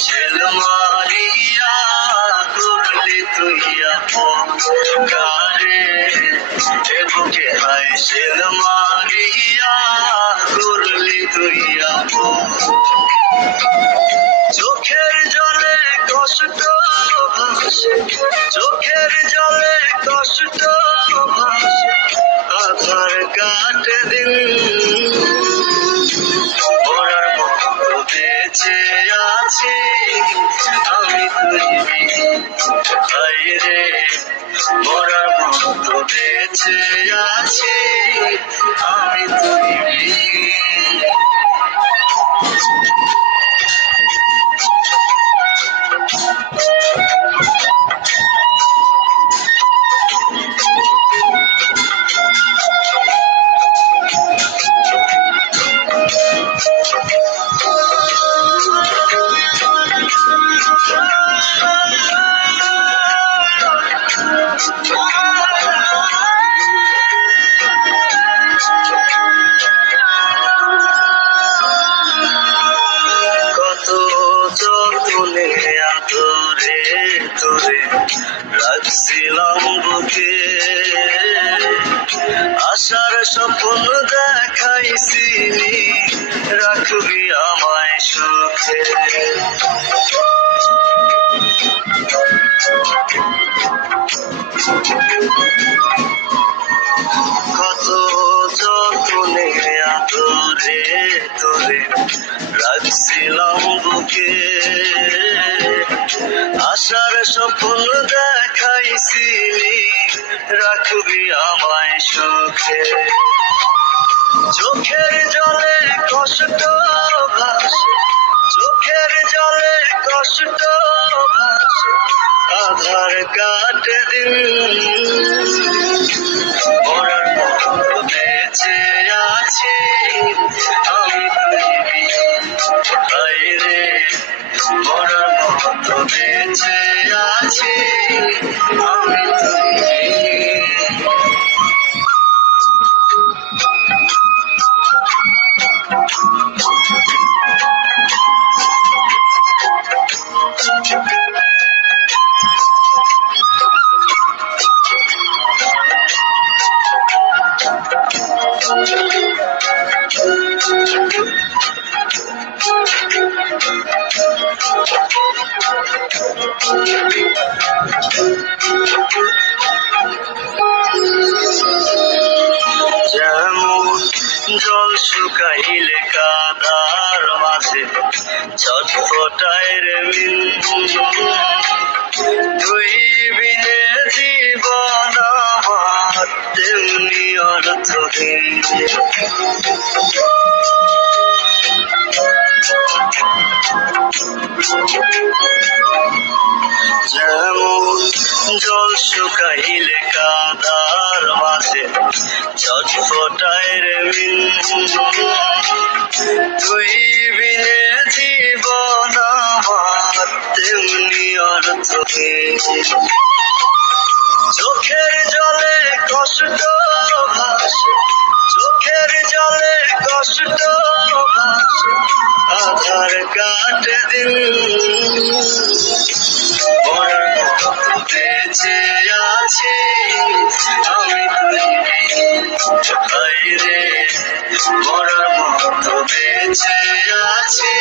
shell মারিয়া করলি তুই আপন কারে এ বুকে হায় শেল মারিয়া করলি তুই আপন চোখের জলে কষ্ট ভাসে চোখের জলে কষ্ট ভাসে আধার কাটে দিন মরার মতো বেঁচে আছি আমি তুই হায় রে মরার মতো বেঁচে আছি আমি তুই কত যতনে আদরে তোরে রাখছিলাম বুকে আশার স্বপ্ন দেখাইছিলি রাখবি আমায় সুখে কত যতনে আদরে তোরে রাখছিলাম বুকে আশার স্বপ্ন দেখাইছিলি রাখবি আমায় সুখে চোখের জলে কষ্ট ভাসে চোখের জলে কষ্ট ভাসে আধার কাটে দিন মরার মতো বেঁচে আছি আমি তুই হায় রে মরার মতো বেঁচে আছি আমি তুই যেমন জল শুকাইলে কাদার মাঝে ছটফটায় রে তুই বিনে জীবন আমার তেমনি অর্থহীন যেমন জল শুকাইলে কাদার মাঝে ছটফটায় রে তুই বিনে জীবন আমার তেমনি অর্থহীন চোখের জলে কষ্ট ভাসে চোখের জলে কষ্ট ভাসে আধার কাটে দিন মরার মতো বেঁচে আছি আমি তুই হায় রে মরার মতো বেঁচে আছি